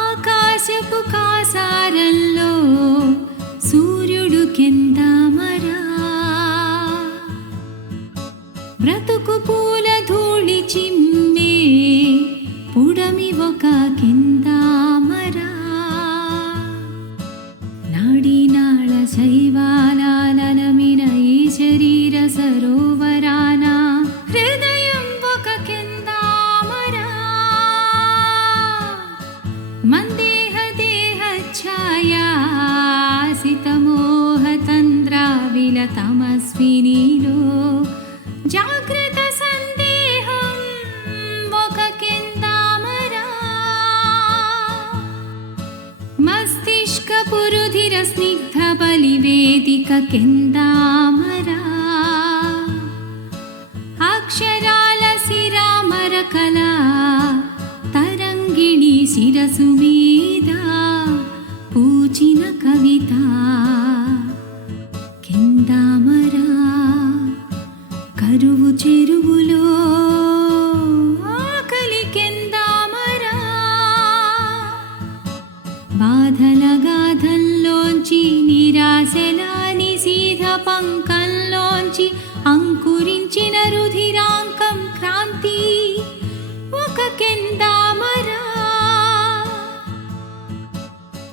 ఆకాశపు కాసారంలో సూర్యుడు కింద కిందామరా బ్రతుకు सरोवराणा हृदयं बोक किन्दामरा मन्देह देहछायासितमोह तन्द्राविलतमस्मिनी जागृतसन्देहं बोक किन्दामरा मस्तिष्कपुरुधिरस्निग्धबलिवेदिक किन्दा శిరసు మీద పూచిన కవిత. కిందామరా కరువు చెరువులో ఆకలి కిందామరా. బాధల గాధల్లోంచి నిరాశలాని సీధ పంక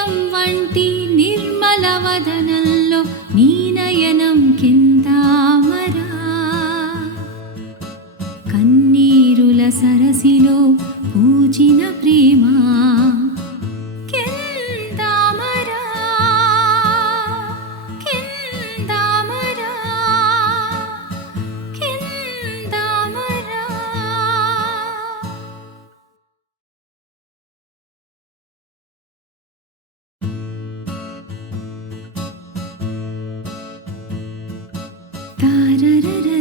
నీలం వంటి నిర్మల వదనంలో నీ నయనం కిందామరా. కన్నీరుల సరసిలో పూచిన ప్రి Da, da, da, da.